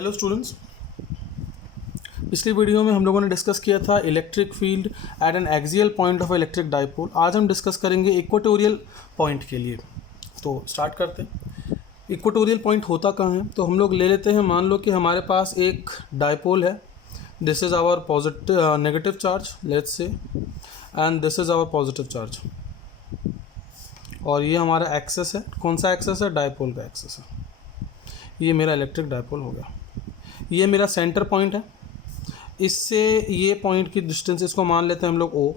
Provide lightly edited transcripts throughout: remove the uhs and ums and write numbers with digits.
Hello students, पिछली video में हम लोगों ने डिस्कस किया था electric field eight N axial point of electric dipole. आज हम डिस्कस करेंगे इक्वेटोरियल पॉइंट के लिए। तो स्टार्ट करते हैं। इक्वेटोरियल पॉइंट होता कहाँ है? तो हम लोग ले लेते हैं, मान लो कि हमारे पास एक डाइपोल है। This is our positive negative charge let's say, and this is our positive charge, और ये हमारा एक्सेस है। कौन सा एक्सेस है? डाइपोल का एक्सेस है। ये मेरा इलेक्ट्रिक डाइपोल हो गया। ये मेरा सेंटर पॉइंट है। इससे ये पॉइंट की डिस्टेंस, इसको मान लेते हैं हम लोग ओ।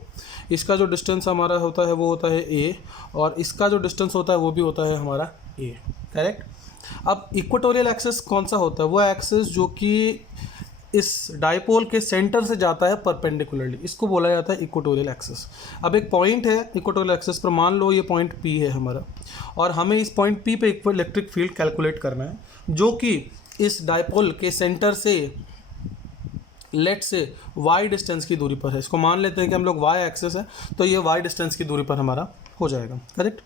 इसका जो डिस्टेंस हमारा होता है वो होता है ए, और इसका जो डिस्टेंस होता है वो भी होता है हमारा ए। करेक्ट। अब इक्वेटोरियल एक्सेस कौन सा होता है? वो एक्सेस जो कि इस डाइपोल के सेंटर से जाता है परपेंडिकुलरली, इसको बोला जाता है इक्वेटोरियल एक्सेस। अब एक पॉइंट है इक्वेटोरियल एक्सेस पर, मान लो ये पॉइंट पी है हमारा, और हमें इस पॉइंट पी पे इलेक्ट्रिक फील्ड कैलकुलेट करना है जो कि इस डाइपोल के सेंटर से लेट से y डिस्टेंस की दूरी पर है। इसको मान लेते हैं कि हम लोग y एक्सेस है, तो ये y डिस्टेंस की दूरी पर हमारा हो जाएगा। करेक्ट।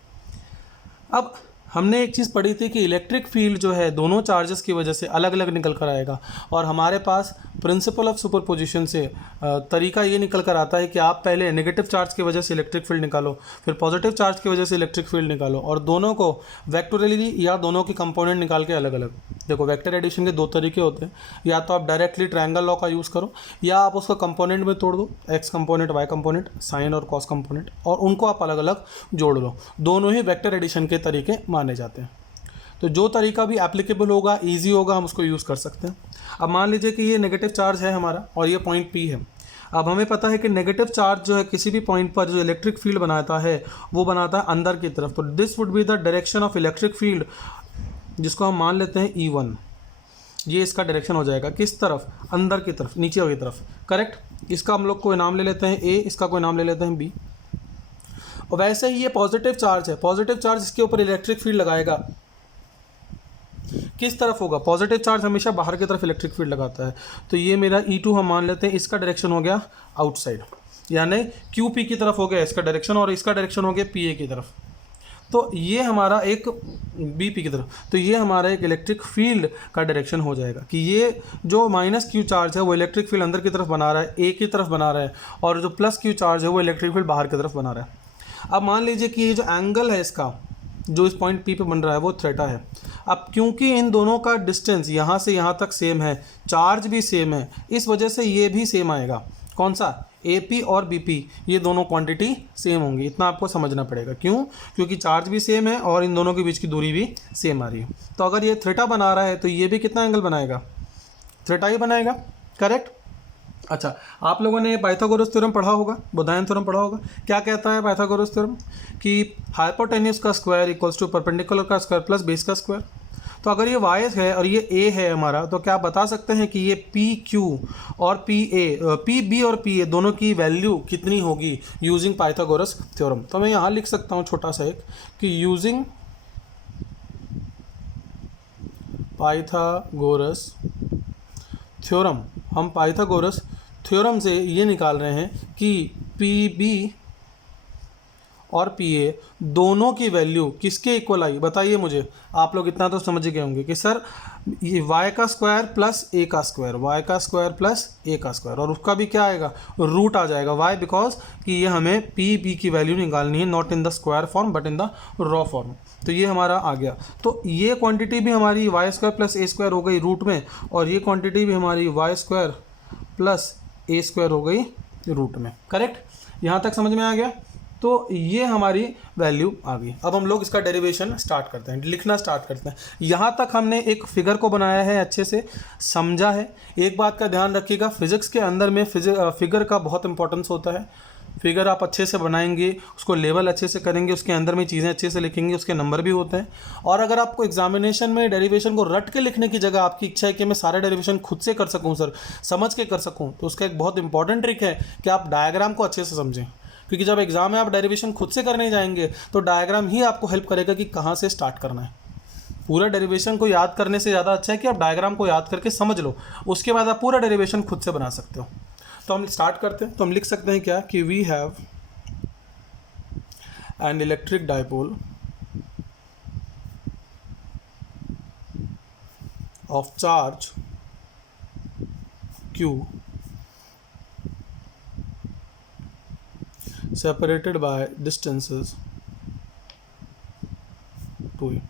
अब हमने एक चीज़ पढ़ी थी कि इलेक्ट्रिक फील्ड जो है दोनों चार्जेस की वजह से अलग अलग निकल कर आएगा, और हमारे पास प्रिंसिपल ऑफ सुपरपोजिशन से तरीका ये निकल कर आता है कि आप पहले नेगेटिव चार्ज की वजह से इलेक्ट्रिक फील्ड निकालो, फिर पॉजिटिव चार्ज की वजह से इलेक्ट्रिक फील्ड निकालो, और दोनों को वेक्टोरली या दोनों के कंपोनेंट निकाल के अलग अलग। देखो, वेक्टर एडिशन के दो तरीके होते हैं, या तो आप डायरेक्टली ट्रायंगल लॉ का यूज़ करो, या आप उसको कंपोनेंट में तोड़ दो, X component, Y component, sine और कॉस कंपोनेंट, और उनको आप अलग अलग जोड़ लो। दोनों ही वेक्टर एडिशन के तरीके माने जाते हैं। तो जो तरीका भी एप्लीकेबल होगा, ईजी होगा, हम उसको यूज़ कर सकते हैं। अब मान लीजिए कि ये नेगेटिव चार्ज है हमारा और ये पॉइंट पी है। अब हमें पता है कि नेगेटिव चार्ज जो है किसी भी पॉइंट पर जो इलेक्ट्रिक फील्ड बनाता है वो बनाता है अंदर की तरफ। तो this would be the direction of electric field, जिसको हम मान लेते हैं E1। ये इसका डायरेक्शन हो जाएगा किस तरफ? अंदर की तरफ, नीचे की तरफ। करेक्ट। इसका हम लोग कोई नाम ले लेते हैं A, इसका कोई नाम ले लेते हैं B। और वैसे ही ये पॉजिटिव चार्ज है। पॉजिटिव चार्ज इसके ऊपर इलेक्ट्रिक फील्ड लगाएगा, किस तरफ होगा? पॉजिटिव चार्ज हमेशा बाहर की तरफ इलेक्ट्रिक फील्ड लगाता है। तो ये मेरा E2 हम मान लेते हैं, इसका डायरेक्शन हो गया आउटसाइड, यानी QP की तरफ हो गया इसका डायरेक्शन, और इसका डायरेक्शन हो गया PA की तरफ। तो ये हमारा एक BP की तरफ, तो ये हमारा एक इलेक्ट्रिक फील्ड का डायरेक्शन हो जाएगा कि ये जो -Q चार्ज है वो इलेक्ट्रिक फील्ड अंदर की तरफ बना रहा है, A की तरफ बना रहा है, और जो +Q चार्ज है वो इलेक्ट्रिक फील्ड बाहर की तरफ बना रहा है। अब मान लीजिए कि ये जो एंगल है इसका, जो इस पॉइंट P पे बन रहा है, वो थीटा है। अब क्योंकि इन दोनों का डिस्टेंस यहाँ से यहाँ तक सेम है, चार्ज भी सेम है, इस वजह से ये भी सेम आएगा। कौन सा? AP और BP, ये दोनों क्वांटिटी सेम होंगी। इतना आपको समझना पड़ेगा। क्यों? क्योंकि चार्ज भी सेम है और इन दोनों के बीच की दूरी भी सेम आ रही है। तो अगर ये थीटा बना रहा है तो ये भी कितना एंगल बनाएगा? थीटा ही बनाएगा। करेक्ट। अच्छा, आप लोगों ने पाइथागोरस थ्योरम पढ़ा होगा, बोधायन थ्योरम पढ़ा होगा। क्या कहता है पाइथागोरस थ्योरम? कि हाइपोटेन्यूज का स्क्वायर इक्वल्स टू परपेंडिकुलर का स्क्वायर प्लस बेस का स्क्वायर। तो अगर ये y है और ये a है हमारा, तो क्या आप बता सकते हैं कि ये PQ और PB और PA दोनों की वैल्यू कितनी होगी यूजिंग पाइथागोरस थ्योरम? तो मैं यहाँ लिख सकता हूँ छोटा सा एक, कि यूजिंग पाइथागोरस थ्योरम, हम पाइथागोरस थ्योरम से ये निकाल रहे हैं कि PB और PA दोनों की वैल्यू किसके इक्वल आई? बताइए मुझे। आप लोग इतना तो समझ गए होंगे कि सर ये y का स्क्वायर प्लस a का स्क्वायर, y का स्क्वायर प्लस a का स्क्वायर, और उसका भी क्या आएगा? रूट आ जाएगा। वाई? बिकॉज कि ये हमें PB की वैल्यू निकालनी है, not in the square form but in the raw form. तो ये हमारा आ गया। तो ये क्वांटिटी भी हमारी y square plus a square हो गई रूट में, और ये क्वांटिटी भी हमारी y square plus a square हो गई रूट में। करेक्ट। यहाँ तक समझ में आ गया? तो ये हमारी वैल्यू आ गई। अब हम लोग इसका डेरिवेशन स्टार्ट करते हैं, लिखना स्टार्ट करते हैं। यहाँ तक हमने एक फिगर को बनाया है, अच्छे से समझा है। एक बात का ध्यान रखिएगा, फिजिक्स के अंदर में फिगर का बहुत इंपॉर्टेंस होता है। फिगर आप अच्छे से बनाएंगे, उसको लेवल अच्छे से करेंगे, उसके अंदर में चीज़ें अच्छे से लिखेंगे, उसके नंबर भी होते हैं। और अगर आपको एग्जामिनेशन में डेरिवेशन को रट के लिखने की जगह आपकी इच्छा है कि मैं सारे डेरिवेशन खुद से कर सकूं सर, समझ के कर सकूं, तो उसका एक बहुत इंपॉर्टेंट ट्रिक है कि आप डायग्राम को अच्छे से समझें। क्योंकि जब एग्जाम में आप डेरिवेशन खुद से करने जाएंगे तो डायग्राम ही आपको हेल्प करेगा कि कहाँ से स्टार्ट करना है। पूरा डेरिवेशन को याद करने से ज़्यादा अच्छा है कि आप डायग्राम को याद करके समझ लो, उसके बाद आप पूरा डेरिवेशन खुद से बना सकते हो। तो हम स्टार्ट करते हैं। तो हम लिख सकते हैं क्या कि we have an electric dipole of charge Q separated by distances 2a।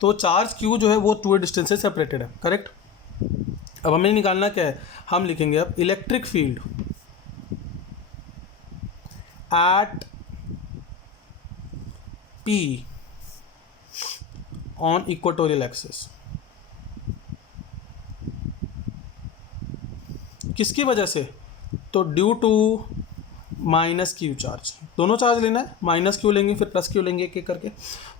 तो चार्ज Q जो है वो 2a डिस्टेंस से सेपरेटेड है, करेक्ट। अब हमें निकालना क्या है, हम लिखेंगे अब electric field at P on equatorial axis. किसकी वजह से, तो due to minus Q charge, दोनों चार्ज लेना है, माइनस क्यू लेंगे फिर प्लस क्यू लेंगे एक एक करके।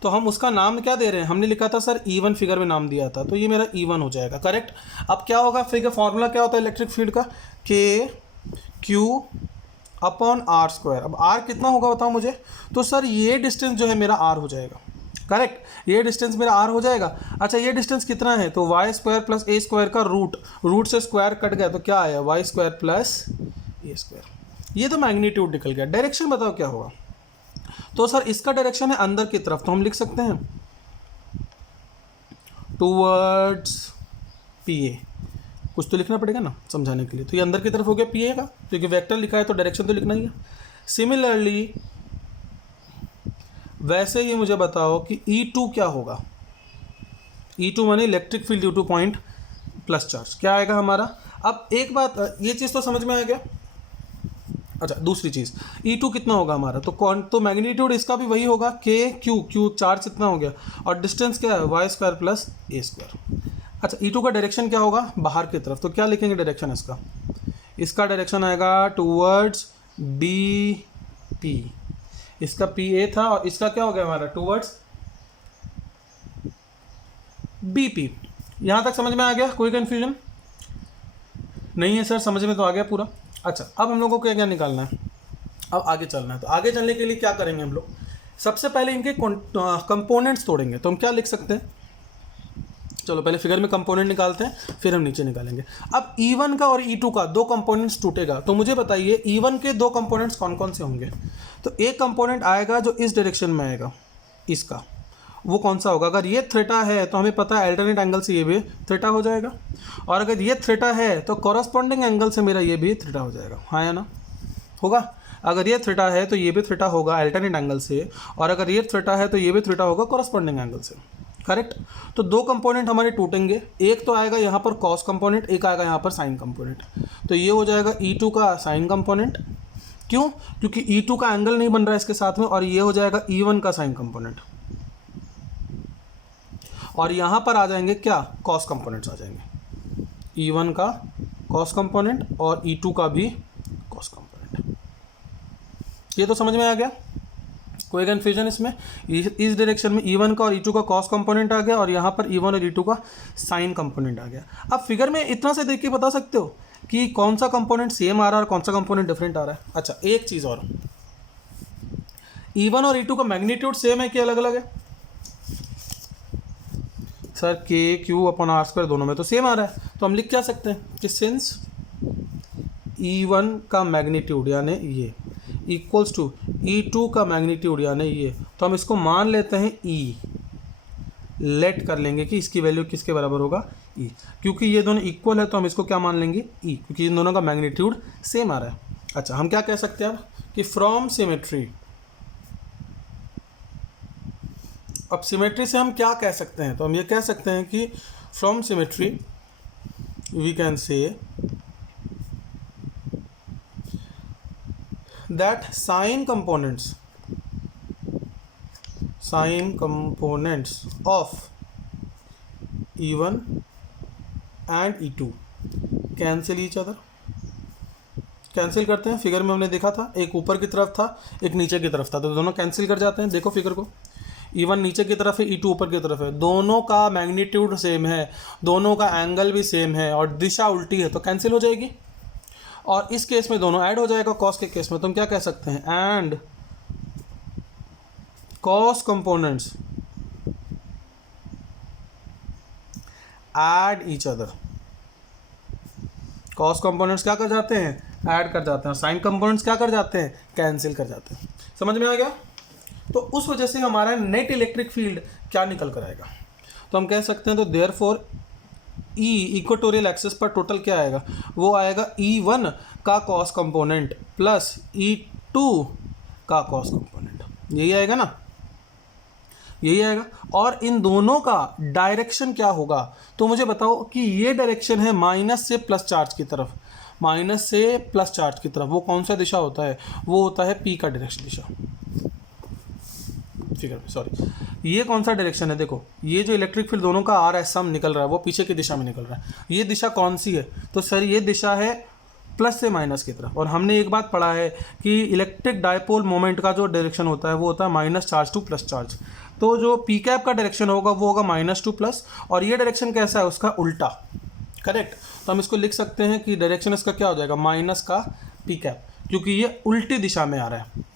तो हम उसका नाम क्या दे रहे हैं, हमने लिखा था सर E1 फिगर में नाम दिया था, तो ये मेरा E1 हो जाएगा, करेक्ट। अब क्या होगा, फिगर फॉर्मूला क्या होता है इलेक्ट्रिक फील्ड का, के क्यू अपॉन आर स्क्वायर। अब आर कितना होगा बताओ मुझे, तो सर ये डिस्टेंस जो है मेरा आर हो जाएगा, करेक्ट, ये डिस्टेंस मेरा आर हो जाएगा। अच्छा ये डिस्टेंस कितना है, तो Y square plus a square का रूट से स्क्वायर कट गया तो क्या आया, Y square plus a square. ये तो मैग्नीट्यूड निकल गया। डायरेक्शन बताओ क्या होगा, तो सर इसका डायरेक्शन है अंदर की तरफ, तो हम लिख सकते हैं टूवर्ड्स पी ए। कुछ तो लिखना पड़ेगा ना समझाने के लिए, तो ये अंदर की तरफ हो गया पी ए का, क्योंकि वेक्टर लिखा है तो डायरेक्शन तो लिखना ही है। सिमिलरली वैसे ही मुझे बताओ कि E2 क्या होगा, E2 माने electric field due two point plus charge, क्या आएगा हमारा। अब एक बात, ये चीज़ तो समझ में आ गया। अच्छा दूसरी चीज़, E2 कितना होगा हमारा, तो मैग्नीट्यूड इसका भी वही होगा, के क्यू चार्ज कितना हो गया, और डिस्टेंस क्या है, Y square plus a square. अच्छा E2 का डायरेक्शन क्या होगा, बाहर की तरफ, तो क्या लिखेंगे डायरेक्शन इसका डायरेक्शन आएगा टूवर्ड्स बी पी। इसका पी ए था और इसका क्या हो गया हमारा, टूवर्ड्स बी पी। यहाँ तक समझ में आ गया, कोई कन्फ्यूजन नहीं है सर, समझ में तो आ गया पूरा। अच्छा अब हम लोगों को क्या क्या निकालना है, अब आगे चलना है। तो आगे चलने के लिए क्या करेंगे हम लोग, सबसे पहले इनके कंपोनेंट्स तोड़ेंगे। तो हम क्या लिख सकते हैं, चलो पहले फिगर में कंपोनेंट निकालते हैं फिर हम नीचे निकालेंगे। अब E1 का और E2 का दो कंपोनेंट्स टूटेगा, तो मुझे बताइए E1 के दो कंपोनेंट्स कौन कौन से होंगे। तो एक कंपोनेंट आएगा जो इस डायरेक्शन में आएगा, इसका वो कौन सा होगा, अगर ये थीटा है तो हमें पता है अल्टरनेट एंगल से ये भी थीटा हो जाएगा, और अगर ये थीटा है तो कॉरस्पॉन्डिंग एंगल से मेरा ये भी थीटा हो जाएगा, हाँ या ना, होगा। अगर ये थीटा है तो ये भी थीटा होगा अल्टरनेट एंगल से, और अगर ये थीटा है तो ये भी थीटा होगा कॉरस्पॉन्डिंग एंगल से, करेक्ट। तो दो कंपोनेंट हमारे टूटेंगे, एक तो आएगा यहाँ पर कॉस कंपोनेंट, एक आएगा यहाँ पर साइन कंपोनेंट। तो ये हो जाएगा E2 का साइन कंपोनेंट, क्यों, क्योंकि E2 का एंगल नहीं बन रहा है इसके साथ में, और ये हो जाएगा E1 का साइन कंपोनेंट, और यहाँ पर आ जाएंगे क्या, कॉस कंपोनेंट्स आ जाएंगे, E1 का कॉस कंपोनेंट और E2 का भी कॉस कंपोनेंट। ये तो समझ में आ गया, कोई कन्फ्यूजन इसमें। इस डायरेक्शन में E1 का और E2 का कॉस कंपोनेंट आ गया, और यहाँ पर E1 और E2 का साइन कंपोनेंट आ गया। अब फिगर में इतना से देख के बता सकते हो कि कौन सा कंपोनेंट सेम आ रहा है और कौन सा कंपोनेंट डिफरेंट आ रहा है। अच्छा एक चीज़ और, E1 और E2 का मैग्नीट्यूड सेम है कि अलग अलग है, सर के क्यू अपॉन आर स्क्वायर दोनों में तो सेम आ रहा है, तो हम लिख क्या सकते हैं कि सिंस E1 का मैग्नीट्यूड यानी ये इक्वल्स टू E2 का मैग्नीट्यूड यानी ये, तो हम इसको मान लेते हैं E, लेट कर लेंगे कि इसकी वैल्यू किसके बराबर होगा, E। क्योंकि ये दोनों इक्वल है तो हम इसको क्या मान लेंगे, E, क्योंकि इन दोनों का मैग्नीट्यूड सेम आ रहा है। अच्छा हम क्या कह सकते हैं अब कि फ्रॉम सिमेट्री, अब सिमेट्री से हम क्या कह सकते हैं, तो हम ये कह सकते हैं कि from symmetry we can say that sine components of E1 and E2 cancel each other। Cancel करते हैं, फिगर में हमने देखा था एक ऊपर की तरफ था एक नीचे की तरफ था, तो दोनों कैंसिल कर जाते हैं। देखो फिगर को, E1 नीचे की तरफ है, E2 ऊपर की तरफ है, दोनों का मैग्नीट्यूड सेम है, दोनों का एंगल भी सेम है और दिशा उल्टी है, तो कैंसिल हो जाएगी। और इस केस में दोनों ऐड हो जाएगा, कॉस के केस में तो हम क्या कह सकते हैं, and cos components add each other. Cos components क्या कर जाते हैं, ऐड कर जाते हैं, साइन कंपोनेंट्स क्या कर जाते हैं, कैंसिल कर जाते हैं। समझ में आ गया। तो उस वजह से हमारा नेट इलेक्ट्रिक फील्ड क्या निकल कर आएगा, तो हम कह सकते हैं तो देयरफॉर ई इक्वेटोरियल एक्सिस पर टोटल क्या आएगा, वो आएगा E1 का कॉस कंपोनेंट प्लस E2 का कॉस कंपोनेंट, यही आएगा ना, यही आएगा। और इन दोनों का डायरेक्शन क्या होगा, तो मुझे बताओ कि ये डायरेक्शन है माइनस से प्लस चार्ज की तरफ, माइनस से प्लस चार्ज की तरफ, वो कौन सा दिशा होता है, वो होता है पी का डायरेक्शन दिशा, फिगर में सॉरी, ये कौन सा डायरेक्शन है, देखो ये जो इलेक्ट्रिक फील्ड दोनों का आ रहा है, सम निकल रहा है, वो पीछे की दिशा में निकल रहा है, ये दिशा कौन सी है, तो सर ये दिशा है प्लस से माइनस की तरफ। और हमने एक बात पढ़ा है कि इलेक्ट्रिक डायपोल मोमेंट का जो डायरेक्शन होता है वो होता है minus charge two plus charge, तो जो पी कैप का डायरेक्शन होगा वो होगा माइनस टू प्लस, और ये डायरेक्शन कैसा है, उसका उल्टा, करेक्ट। तो हम इसको लिख सकते हैं कि डायरेक्शन इसका क्या हो जाएगा, माइनस का पी कैप, क्योंकि ये उल्टी दिशा में आ रहा है।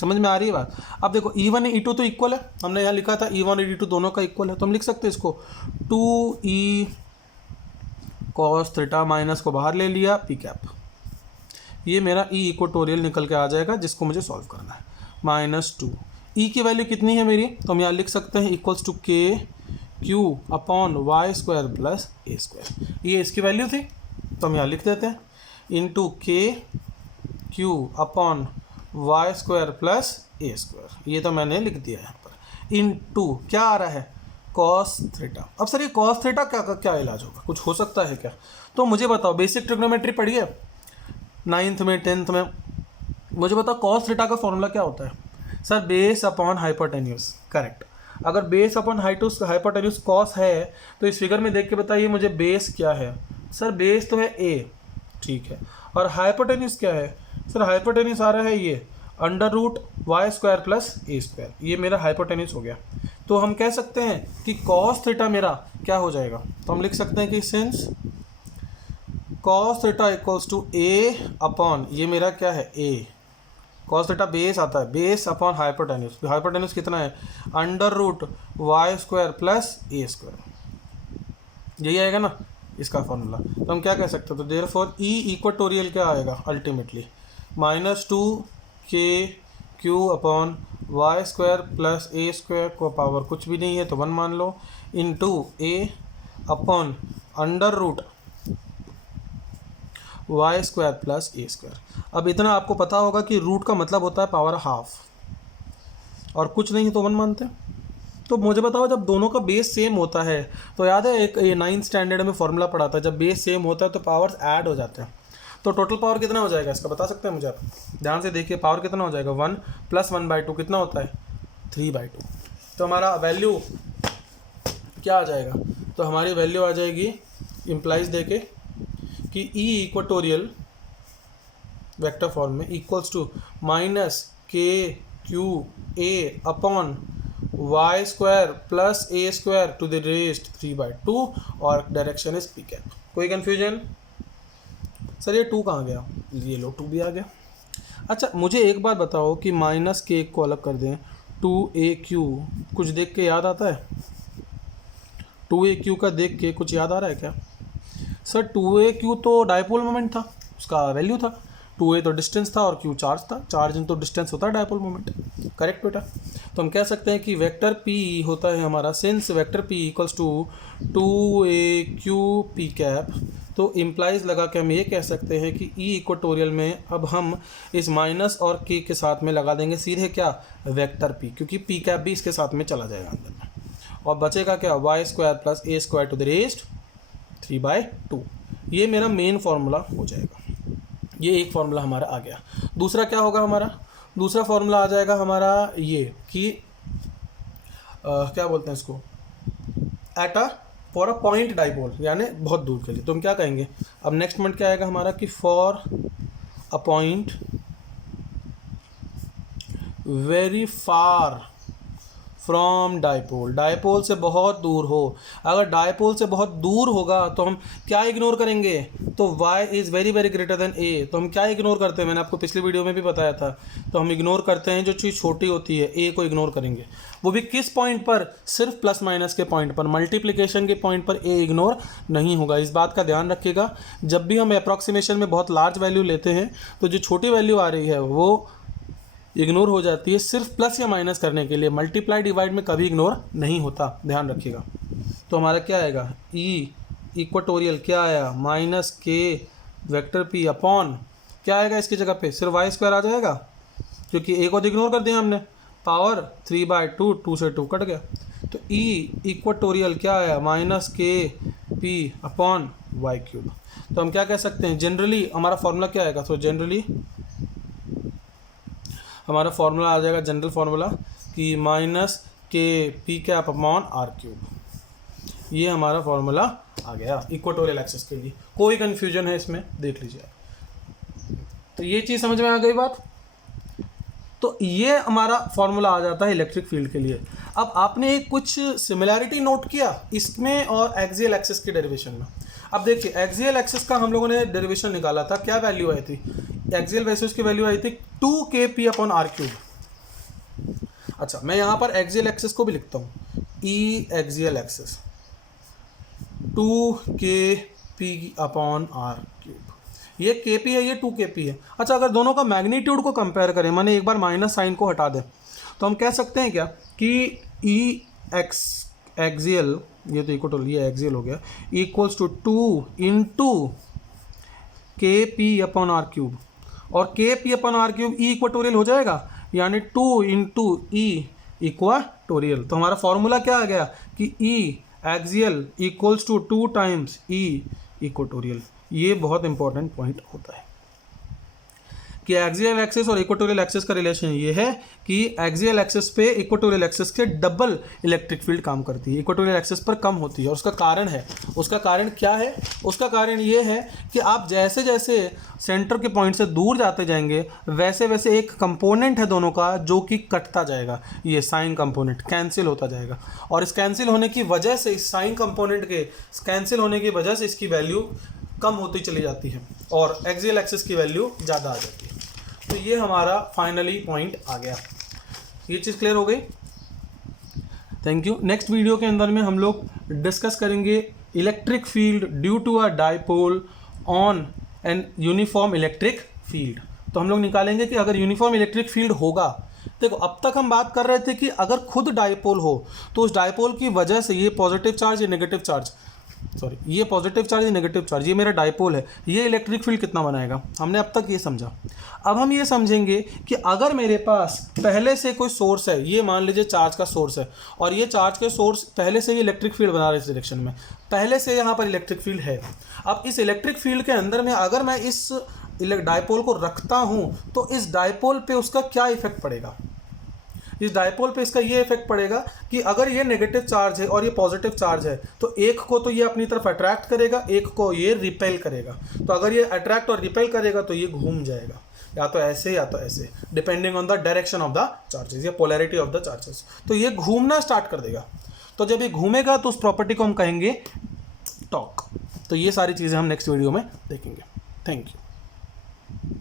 समझ में आ रही है बात। अब देखो E1 E2 तो इक्वल है, हमने यहाँ लिखा था E1 और E2 दोनों का इक्वल है, तो हम लिख सकते हैं इसको 2E cos थीटा माइनस को बाहर ले लिया पी कैप, ये मेरा E इक्वेटोरियल निकल के आ जाएगा, जिसको मुझे सॉल्व करना है। -2 E की वैल्यू कितनी है मेरी, तो हम यहाँ लिख सकते हैं equals to k q upon Y square plus a square, ये इसकी वैल्यू थी, तो हम यहाँ लिख देते हैं into k q upon Y square plus a square, ये तो मैंने लिख दिया है यहाँ पर, इंटू क्या आ रहा है, कॉस थीटा। अब सर ये कॉस थीटा क्या क्या इलाज होगा, कुछ हो सकता है क्या, तो मुझे बताओ, बेसिक ट्रिग्नोमेट्री पढ़ी है 9th में 10th में, मुझे बताओ कॉस थीटा का फॉर्मूला क्या होता है, sir base upon hypotenuse, correct. अगर बेस अपॉन हाइपोटेन्यूज कॉस है, तो इस फिगर में देख के बताइए मुझे बेस क्या है, सर बेस तो है ए, ठीक है, और हाइपोटेन्यूज क्या है, सर हाइपोटेन्यूज आ रहा है ये under root y square plus a square, ये मेरा हाइपोटेन्यूज हो गया। तो हम कह सकते हैं कि कॉस थीटा मेरा क्या हो जाएगा, तो हम लिख सकते हैं कि since cos theta equals to a upon, ये मेरा क्या है ए, कॉस थीटा बेस आता है, बेस अपॉन हाइपोटेन्यूज, हाइपोटेन्यूज कितना है under root y square plus a square, यही आएगा ना इसका फॉर्मूला। तो हम क्या कह सकते हैं, तो देयरफॉर ई इक्वेटोरियल क्या आएगा ultimately -2 k q upon Y square plus a square को पावर कुछ भी नहीं है तो 1 मान लो, into a upon under root y square plus a square. अब इतना आपको पता होगा कि रूट का मतलब होता है पावर हाफ, और कुछ नहीं तो 1 मानते हैं। तो मुझे बताओ, जब दोनों का बेस सेम होता है, तो याद है एक ये 9th स्टैंडर्ड में फॉर्मूला पढ़ा था, जब बेस सेम होता है तो पावर्स ऐड हो जाते हैं, तो टोटल पावर कितना हो जाएगा इसका बता सकते हैं मुझे आप, ध्यान से देखिए पावर कितना हो जाएगा, 1 + 1/2 कितना होता है 3/2। तो हमारा वैल्यू क्या आ जाएगा, तो हमारी वैल्यू आ जाएगी इम्प्लाइज देके कि ई इक्वेटोरियल वेक्टर फॉर्म में equals to -k/q upon Y square plus a square to the rest 3/2, और डायरेक्शन इज पी कैप। कोई कन्फ्यूजन, सर ये 2 कहाँ गया, ये लो 2 भी आ गया। अच्छा मुझे एक बात बताओ कि -k को अलग कर दें, 2aq कुछ देख के याद आता है, 2aq का देख के कुछ याद आ रहा है क्या, सर 2aq तो डायपोल मोमेंट था, उसका वैल्यू था, 2a तो डिस्टेंस था और q चार्ज था, चार्ज इन तो डिस्टेंस होता है डायपोल मोमेंट, करेक्ट बेटा। तो हम कह सकते हैं कि वेक्टर p होता है हमारा, since vector p equals to 2aq p cap, तो इम्प्लाइज लगा के हम ये कह सकते हैं कि ई इक्वेटोरियल में अब हम इस माइनस और के के साथ में लगा देंगे सीधे क्या वेक्टर p, क्योंकि p कैप भी इसके साथ में चला जाएगा अंदर में, और बचेगा क्या Y square plus a square to the rest 3/2। ये मेरा मेन फार्मूला हो जाएगा, ये एक फार्मूला हमारा आ गया। दूसरा क्या होगा हमारा, दूसरा फार्मूला आ जाएगा हमारा ये कि क्या बोलते हैं इसको, फॉर अ पॉइंट डाइपोल, यानी बहुत दूर के लिए। तो हम क्या कहेंगे, अब नेक्स्ट मिनट क्या आएगा हमारा कि for a point very far from dipole, dipole से बहुत दूर हो, अगर डाइपोल से बहुत दूर होगा तो हम क्या इग्नोर करेंगे, तो y is very very greater than a, तो हम क्या इग्नोर करते हैं, मैंने आपको पिछली वीडियो में भी बताया था, तो हम इग्नोर करते हैं जो चीज़ छोटी होती है, a को इग्नोर करेंगे, वो भी किस पॉइंट पर, सिर्फ प्लस माइनस के पॉइंट पर, मल्टीप्लिकेशन के पॉइंट पर a इग्नोर नहीं होगा। इस बात का ध्यान रखिएगा, जब भी हम अप्रॉक्सीमेशन में बहुत लार्ज वैल्यू लेते हैं तो जो छोटी वैल्यू आ रही है वो इग्नोर हो जाती है, सिर्फ प्लस या माइनस करने के लिए, मल्टीप्लाई डिवाइड में कभी इग्नोर नहीं होता, ध्यान रखिएगा। तो हमारा क्या आएगा, ई इक्वेटोरियल क्या आया, माइनस के वेक्टर पी अपॉन क्या आएगा इसकी जगह पे, सिर्फ वाई स्क्वायर आ जाएगा क्योंकि ए को इग्नोर कर दिया हमने, पावर 3/2, 2 से 2 कट गया, तो ई इक्वेटोरियल क्या आया, minus K P upon Y cube. तो हम क्या कह सकते हैं, जनरली हमारा फॉर्मूला क्या आएगा, तो जनरली हमारा फॉर्मूला आ जाएगा, जनरल फॉर्मूला कि minus K P cap upon are cube, ये हमारा फॉर्मूला आ गया इक्वेटोरियल एक्सिस के लिए। कोई कन्फ्यूजन है इसमें, देख लीजिए। तो ये चीज़ समझ में आ गई बात। तो ये हमारा फॉर्मूला आ जाता है इलेक्ट्रिक फील्ड के लिए। अब आपने एक कुछ सिमिलैरिटी नोट किया इसमें और एक्सियल एक्सिस के डेरिवेशन में। अब देखिए एक्सियल एक्सिस का हम लोगों ने डेरिवेशन निकाला था, क्या वैल्यू आई थी, एक्सियल एक्सिस की वैल्यू आई थी 2kp अपॉन आर क्यूब। अच्छा मैं यहाँ पर एक्सियल एक्सिस को भी लिखता हूँ, E axial axis 2kp upon are cube, ये kp है ये 2kp है। अच्छा अगर दोनों का मैग्नीट्यूड को कंपेयर करें, माने एक बार माइनस साइन को हटा दें, तो हम कह सकते हैं क्या कि ई एक्स एक्सियल, ये तो इक्वल ये एक्सियल हो गया, equals to 2 into kp upon are cube, और kp upon are cube E equatorial हो जाएगा, यानी 2 इंटू ई इक्वेटोरियल। तो हमारा फॉर्मूला क्या आ गया कि E axial equals to 2 times E equatorial. ये बहुत इंपॉर्टेंट पॉइंट होता है कि एक्सियल एक्सिस और इक्वेटोरियल एक्सिस का रिलेशन ये है कि एक्सियल एक्सिस पे इक्वेटोरियल एक्सिस के डबल इलेक्ट्रिक फील्ड काम करती है, इक्वेटोरियल एक्सिस पर कम होती है। और उसका कारण है, उसका कारण क्या है, उसका कारण ये है कि आप जैसे जैसे सेंटर के पॉइंट से दूर जाते जाएंगे वैसे वैसे एक कंपोनेंट है दोनों का जो कि कटता जाएगा, ये साइन कंपोनेंट कैंसिल होता जाएगा, और इस कैंसिल होने की वजह से, इस साइन कंपोनेंट के कैंसिल होने की वजह से इसकी वैल्यू कम होती चली जाती है और एक्सियल एक्सिस की वैल्यू ज़्यादा आ जाती है। तो ये हमारा फाइनली पॉइंट आ गया। ये चीज़ क्लियर हो गई, थैंक यू। नेक्स्ट वीडियो के अंदर में हम लोग डिस्कस करेंगे electric field due to a dipole on an uniform electric field. तो हम लोग निकालेंगे कि अगर यूनिफॉर्म इलेक्ट्रिक फील्ड होगा, देखो अब तक हम बात कर रहे थे कि अगर खुद डाइपोल हो तो उस डाइपोल की वजह से ये पॉजिटिव चार्ज या नेगेटिव चार्ज, सॉरी ये पॉजिटिव चार्ज या नेगेटिव चार्ज, ये मेरा डाइपोल है, ये इलेक्ट्रिक फील्ड कितना बनाएगा, हमने अब तक ये समझा। अब हम ये समझेंगे कि अगर मेरे पास पहले से कोई सोर्स है, ये मान लीजिए चार्ज का सोर्स है, और ये चार्ज के सोर्स पहले से ही इलेक्ट्रिक फील्ड बना रहे इस डायरेक्शन में, पहले से यहाँ पर इलेक्ट्रिक फील्ड है। अब इस इलेक्ट्रिक फील्ड के अंदर में अगर मैं इस डाइपोल को रखता हूँ तो इस डाइपोल पे उसका क्या इफेक्ट पड़ेगा, इस डाइपोल पे इसका ये इफेक्ट पड़ेगा कि अगर ये नेगेटिव चार्ज है और ये पॉजिटिव चार्ज है तो एक को तो ये अपनी तरफ अट्रैक्ट करेगा, एक को ये रिपेल करेगा। तो अगर ये अट्रैक्ट और रिपेल करेगा तो ये घूम जाएगा, या तो ऐसे या तो ऐसे, depending on the direction of the charges या पोलैरिटी ऑफ द चार्जेस। तो ये घूमना स्टार्ट कर देगा। तो जब ये घूमेगा तो उस प्रॉपर्टी को हम कहेंगे टॉर्क। तो ये सारी चीज़ें हम नेक्स्ट वीडियो में देखेंगे। Thank you.